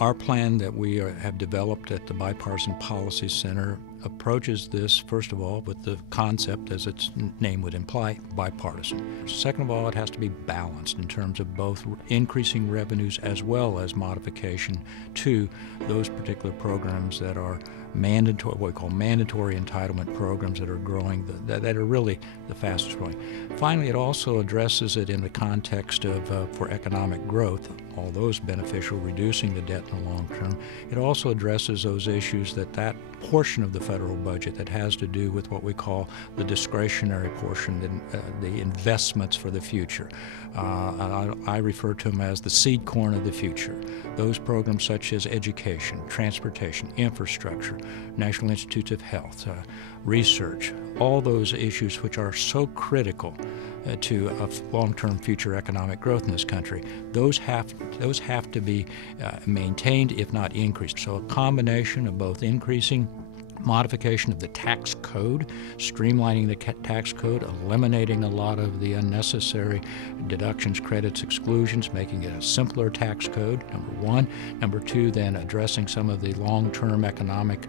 Our plan that we have developed at the Bipartisan Policy Center approaches this, first of all, with the concept, as its name would imply, bipartisan. Second of all, it has to be balanced in terms of both increasing revenues as well as modification to those particular programs that are mandatory, what we call mandatory entitlement programs that are growing, that are really the fastest growing. Finally, it also addresses it in the context of, for economic growth, all those beneficial, reducing the debt in the long term. It also addresses those issues that portion of the federal budget that has to do with what we call the discretionary portion, the investments for the future. I refer to them as the seed corn of the future. Those programs such as education, transportation, infrastructure, National Institutes of Health, research, all those issues which are so critical to a long-term future economic growth in this country, those have to be maintained, if not increased. So a combination of both increasing modification of the tax code, streamlining the tax code, eliminating a lot of the unnecessary deductions, credits, exclusions, making it a simpler tax code, number one. Number two, then addressing some of the long-term economic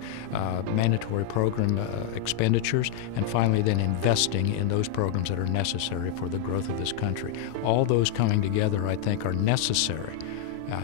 mandatory program expenditures, and finally then investing in those programs that are necessary for the growth of this country. All those coming together, I think, are necessary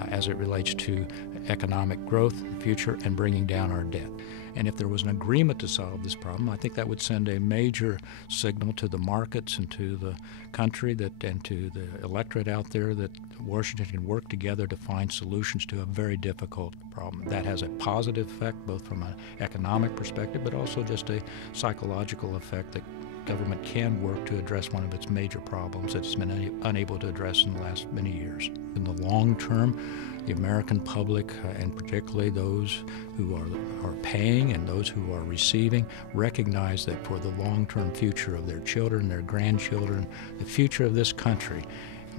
as it relates to economic growth in the future and bringing down our debt. And if there was an agreement to solve this problem, I think that would send a major signal to the markets and to the country and to the electorate out there that Washington can work together to find solutions to a very difficult problem. That has a positive effect both from an economic perspective, but also just a psychological effect that government can work to address one of its major problems that it's been unable to address in the last many years. In the long term, the American public, and particularly those who are paying and those who are receiving, recognize that for the long-term future of their children, their grandchildren, the future of this country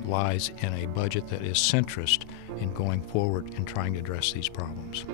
lies in a budget that is centrist in going forward and trying to address these problems.